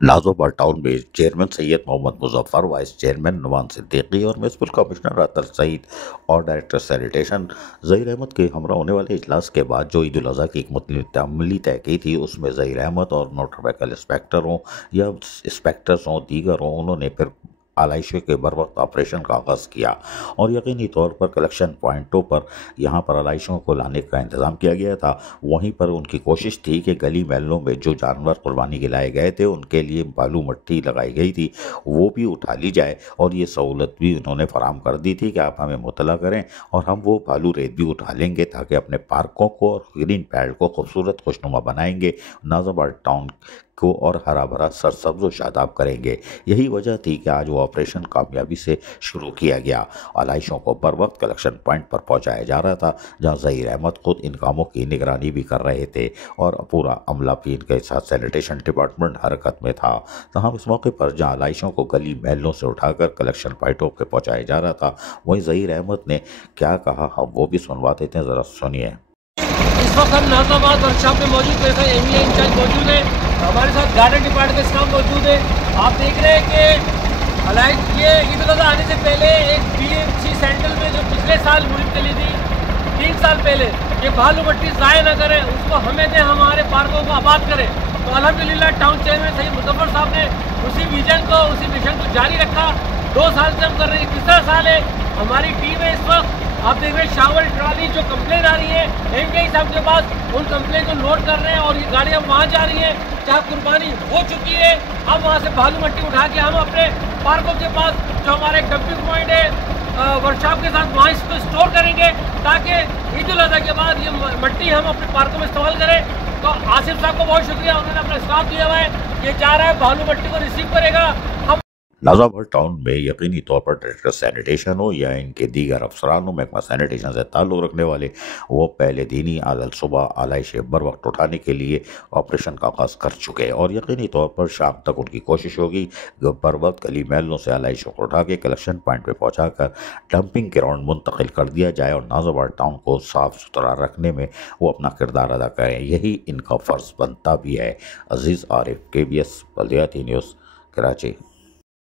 नाज़ोबा town में chairman Syed Mohammad Muzaffar, vice chairman Numan Siddiqui और municipal commissioner अतर सईद और डायरेक्टर सैनिटेशन ज़हीर अहमद के हमरा होने वाले इजलास के बाद जो ईद उल अज़हा की एक मुतमिली तय की थी, उसमें ज़हीर अहमद और मोटर व्हीकल इंस्पेक्टरों या इंस्पेक्टर्स हों दीगर हों, उन्होंने फिर आलाइशों के बर वक्त ऑपरेशन का आगाज़ किया और यकीनी तौर पर कलेक्शन पॉइंटों पर यहाँ पर आलाइशों को लाने का इंतज़ाम किया गया था। वहीं पर उनकी कोशिश थी कि गली महलों में जो जानवर कुर्बानी के लाए गए थे उनके लिए बालू मट्टी लगाई गई थी, वो भी उठा ली जाए और ये सहूलत भी उन्होंने फराम कर दी थी कि आप हमें मुतला करें और हम वो बालू रेत भी उठा लेंगे ताकि अपने पार्कों को और ग्रीन पैड को खूबसूरत खुशनुमा बनाएंगे, नाज़ाबाद टाउन को और हरा भरा सरसब्ज व शादाब करेंगे। यही वजह थी कि आज वो ऑपरेशन कामयाबी से शुरू किया गया। आलाइशों को बर वक्त कलेक्शन पॉइंट पर पहुंचाया जा रहा था, जहां ज़हीर अहमद खुद इन कामों की निगरानी भी कर रहे थे और पूरा अमला भी इनके साथ सैनिटेशन डिपार्टमेंट हरकत में था। तमाम इस मौके पर जहां आलाइशों को गली महलों से उठाकर कलेक्शन पॉइंटों पर पहुंचाया जा रहा था, वहीं ज़हीर अहमद ने क्या कहा, हम वो भी सुनवा देते हैं, ज़रा सुनिए। इस वक्त हम नाज़ाबाद वर्कशॉप में मौजूद है, एरिया इंचार्ज मौजूद है, हमारे साथ गार्डन डिपार्टमेंट के स्टाफ मौजूद है। आप देख रहे हैं कि हालांकि ये ईद उल अज़हा आने से पहले एक BMC सेंट्रल में जो पिछले साल मुहिम चली थी 3 साल पहले, ये बालू मट्टी ज़ाया न करें, उसको हमें दें, हमारे पार्कों को आबाद करें। तो अल्हम्दुलिल्लाह टाउन चेयरमैन सैयद मुजफ्फर साहब ने उसी विजन को, उसी मिशन को जारी रखा। 2 साल से हम कर रहे हैं, तीसरा साल है। हमारी टीम है इस वक्त, आप देख रहे हैं शावर ट्रॉली जो कंप्लेन आ रही है MDI साहब के पास, उन कंप्लेन को नोट कर रहे हैं और ये गाड़ियाँ वहाँ जा रही हैं जहाँ कुर्बानी हो चुकी है। अब वहाँ से बालू मट्टी उठा के हम अपने पार्कों के पास जो हमारे डंपिंग पॉइंट है वर्कशॉप के साथ, वहाँ इसको स्टोर करेंगे ताकि ईद उल अज़हा के बाद ये मट्टी हम अपने पार्कों में इस्तेमाल करें। तो आसिफ साहब को बहुत शुक्रिया, उन्होंने अपना स्टाफ दिया हुआ है, ये जा रहा है बालू मट्टी को रिसीव करेगा। हम नाज़ाबाद टाउन में यकीनी तौर पर डायरेक्टर सैनिटेशन हो या इनके दीगर अफसरान हो, महकमा सैनिटेशन से ताल्लुक़ रखने वाले, वो पहले दिन ही आदल सुबह आलाइश बर वक्त उठाने के लिए ऑपरेशन का आगाज़ कर चुके हैं और यकीनी तौर पर शाम तक उनकी कोशिश होगी बर वक्त गली महलों से आलाइशों को उठा के कलेक्शन पॉइंट पर पहुँचा कर डंपिंग ग्राउंड मुंतकिल कर दिया जाए और नाज़ाबाद टाउन को साफ़ सुथरा रखने में वो अपना किरदार अदा करें। यही इनका फ़र्ज़ बनता भी है। अज़ीज़ आरिफ, KBS बल्दियाती न्यूज़, कराची।